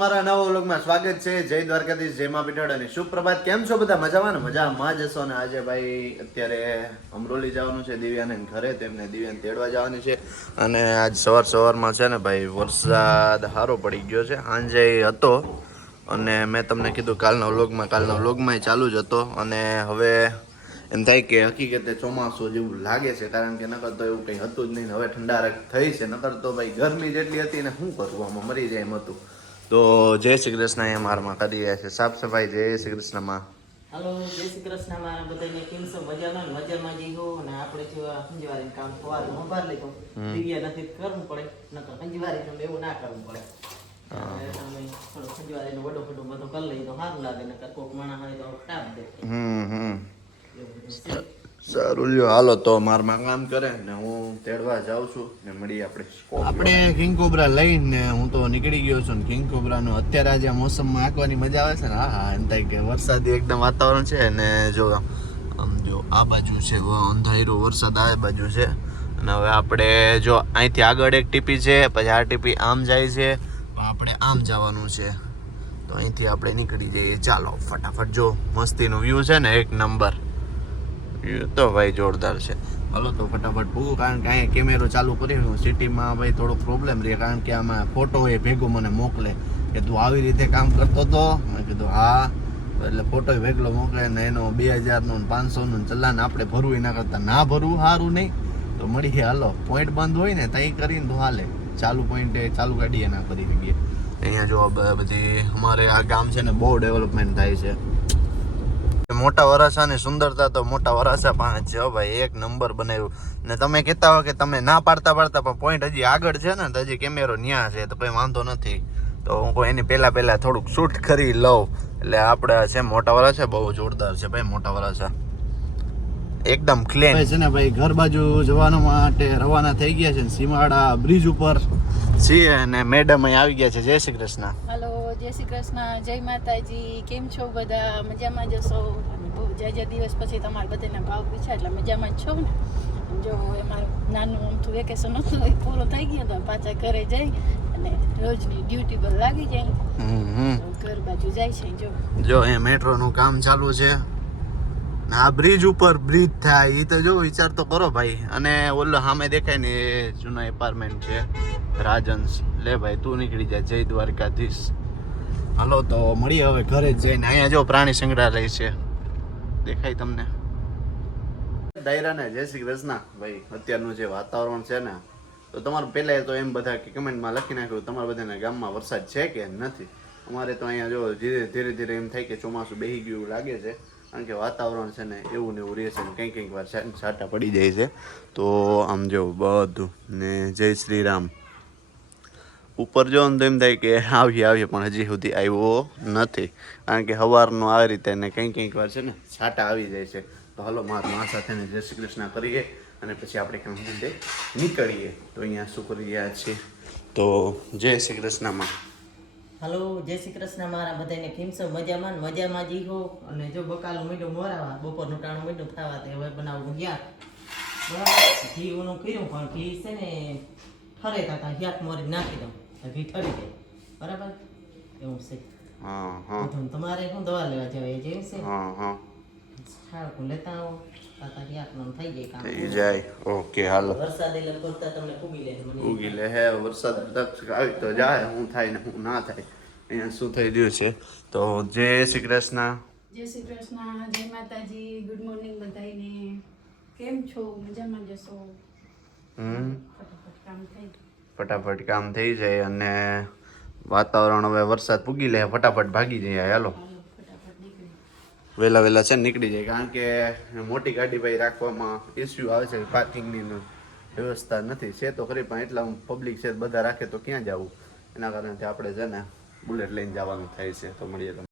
વ્લોગમાં સ્વાગત છે. જય દ્વારકાધીશ, જય મા પીઠડ અને શુભ પ્રભાત કેમ છો બધા? મજામાં ને? મજામાં જશો ને? આજે ભાઈ અત્યારે અમરોલી જવાનું છે દિવ્યાને ઘરે તેમને દિવ્યાને તેડવા જવાની છે. અને આજ સવાર સવારમાં છે ને ભાઈ, વરસાદ સારો પડી ગયો છે. સાંજે હતો અને મેં તમને કીધું કાલના વ્લોગમાં કાલના વ્લોગમાં ચાલુ જ હતો. અને હવે એમ થાય કે હકીકતે ચોમાસું જેવું લાગે છે, કારણ કે નકર તો એવું કંઈ હતું જ નહીં હવે ઠંડારક થઈ છે. નકર તો ભાઈ ગરમી જેટલી હતી ને, શું કરવું આમાં મરી જાય એમ હતું. તો જય શ્રી કૃષ્ણ એ મારમાં કરી રહ્યા છે. સાફ સફાઈ જય શ્રી કૃષ્ણમાં હાલો જય શ્રી કૃષ્ણ મારા બધાને કેમ છો? મજામાં મજામાં જી હો. અને આપણે જો સંજવારી કામ સવારે મોબાઈલ લીધું દિવ્યા નથી કરવું પડે. નકર સંજવારી તમને એવું ના કરવું પડે. તમે થોડું નો વડો ફડો બધું કરી લઈ તો સારું લાગે નકર કોક માણસ હોય તો હમ હમ. સારું લ્યો. હાલો તો મારમાં કામ કરે ને હું તેડવા જાઉં છું ને મળીએ આપણે આપણે કિંગ કોબરા લઈને હું તો નીકળી ગયો છું ને કિંગ કોબરાનો અત્યારે આજે મોસમમાં આંકવાની મજા આવે છે ને? હા હા એમ થાય કે વરસાદી એકદમ વાતાવરણ છે ને જો આમ જો આ બાજુ છે અંધારો વરસાદ આ બાજુ છે. અને હવે આપણે જો અહીંથી આગળ એક ટીપી છે પછી આ ટીપી આમ જાય છે. આપણે આમ જવાનું છે. તો અહીંથી આપણે નીકળી જઈએ. ચાલો ફટાફટ જો મસ્તીનું વ્યૂ છે ને એક નંબર. વ્યૂ તો ભાઈ જોરદાર છે. હાલો તો ફટાફટ પૂરું કારણ કે અહીંયા કેમેરો ચાલુ કર્યો સિટીમાં ભાઈ થોડો પ્રોબ્લેમ રહે, કારણ કે આમાં ફોટો એ ભેગો મને મોકલે. કે તું આવી રીતે કામ કરતો હતો મેં કીધું, હા. એટલે ફોટો ભેગલો મોકલે ને એનો બે હજારનું ને પાંચસોનું ચલાન આપણે ભરવું, એના કરતાં ના ભરવું સારું નહીં. તો મળીએ હાલો. પોઈન્ટ બંધ હોય ને ત્યાં કરીને તો હાલે. ચાલુ પોઈન્ટે ચાલુ ગાડીએ ના કરી શકીએ અહીંયા જો બધી અમારે આ ગામ છે ને, બહુ ડેવલપમેન્ટ થાય છે. મોટા વરાસાની સુંદરતા તો મોટા વરાસા પાસે છે ભાઈ એક નંબર બનાવ્યું. ને તમે કહેતા હો કે તમે ના પાડતા પાડતા પણ પોઈન્ટ હજી આગળ છે ને તો હજી કેમેરો ન્યા છે તો કંઈ વાંધો નથી. તો હું કોઈ એની પહેલાં પહેલાં થોડુંક શૂટ કરી લઉં. એટલે આપણે છે મોટા વરાસા બહુ જોરદાર છે ભાઈ મોટા વરાસા એકદમ ક્લીન છે ને ભાઈ ઘર બાજુ જવાના માટે રવાના થઈ ગયા છે સીમાડા બ્રિજ ઉપર. છીએ અને મેડમ અહીં આવી ગયા છે. જય શ્રી કૃષ્ણ. હલો જય શ્રી કૃષ્ણ જય માતાજી કેમ છો બધા? મજામાં જશો અને બહુ જાજા દિવસ પછી તમારા બધાના ભાવ પૂછ્યા એટલે મજામાં જ છો ને? જો એ મારું નાનું અમથું વેકેશન હતું એ પૂરું થઈ ગયું તો પાછા ઘરે જઈ અને રોજની ડ્યુટી પર લાગી જાય. ઘર બાજુ જાય છે જો. જો એ મેટ્રોનું કામ ચાલુ છે. આ બ્રિજ ઉપર બ્રિજ થાય એ તો જો વિચાર તો કરો ભાઈ. અને ઓલો સામે દેખાય ને એ જૂનો એપાર્ટમેન્ટ છે. રાજન્સ. લે ભાઈ તું નીકળી જા જય દ્વારકાધીશ. હાલો તો મળીએ હવે ઘરે જઈને. અહીંયા જો પ્રાણી સંગ્રહાલય છે. દેખાય તમને. દાયરાને જય શ્રી કૃષ્ણ. ભાઈ, અત્યારનું જે વાતાવરણ છે ને, તો તમારે પહેલાં તો એમ બધા કે કમેન્ટમાં લખી નાખ્યું, તમારા બધાના ગામમાં વરસાદ છે કે નથી? અમારે તો અહીંયા જો ધીરે ધીરે ધીરે એમ થાય કે ચોમાસું બેહી ગયું લાગે છે, કારણ કે વાતાવરણ છે ને એવું ને એવું રહે છે ને કંઈક કંઈક વાર છાંટા પડી જાય છે. તો આમ જો બધું ને જય શ્રી રામ. ઉપર જો ને તો એમ થાય કે આવીએ આવીએ પણ હજી સુધી આવ્યો નથી. કારણ કે સવારનો આ રીતે ને કંઈક કંઈક વાર છે ને છાંટા આવી જાય છે. તો હાલો, મારા મા સાથે જય શ્રી કૃષ્ણ કરીએ અને પછી આપણે ધંધે નીકળીએ. તો અહીંયા શું કરી રહ્યા છીએ? તો જય શ્રી કૃષ્ણમાં હાલો, જય શ્રી કૃષ્ણ મારા બધાને ખીમસો મજામાં મજામાં જી હો? અને જો બકાલો મીઠું મોરાવા બપોરનું ટાણું મીઠું ખાવા તે હવે બનાવવું યાર બરાબર? ઘી ઓનું કર્યું પણ ઘી છે ને ઠરે કાકા યાક મોરી નાખી દઉં. ઠરી જાય બરાબર? એવું છે. હા હા. તમારે શું દવા લેવા જવાય જેમ છે? હા હા. સારું લેતા આવો. કાકા નું થઈ જાય કામ. થઈ જાય. ઓકે હાલો. વરસાદ એટલે કરતા તમને ફૂગી લે મને. ઉગી લે હે વરસાદ દક્ષ આવી તો જાય હું થાય ને હું ના થાય. અહીંયા શું થઈ રહ્યું છે? તો જય શ્રી કૃષ્ણ. જય શ્રી કૃષ્ણ જય માતાજી ગુડ મોર્નિંગ બધાને કેમ છો? મજામાં જશો હમ? ફટાફટ કામ થઈ ફટાફટ કામ થઈ જાય અને વાતાવરણ હવે વરસાદ પૂગી લે, ફટાફટ ભાગી જાય, હાલો. હાલો વહેલા વહેલા છે નીકળી જાય, કારણ કે મોટી ગાડી ભાઈ રાખવામાં ઇસ્યુ આવે છે પાર્કિંગની વ્યવસ્થા નથી. છે તો ખરી, પણ એટલા પબ્લિક છે, બધા રાખે તો ક્યાં જવું? એના કારણે આપણે છે ને બુલેટ લઈને જવાનું થાય છે, તો મળીએ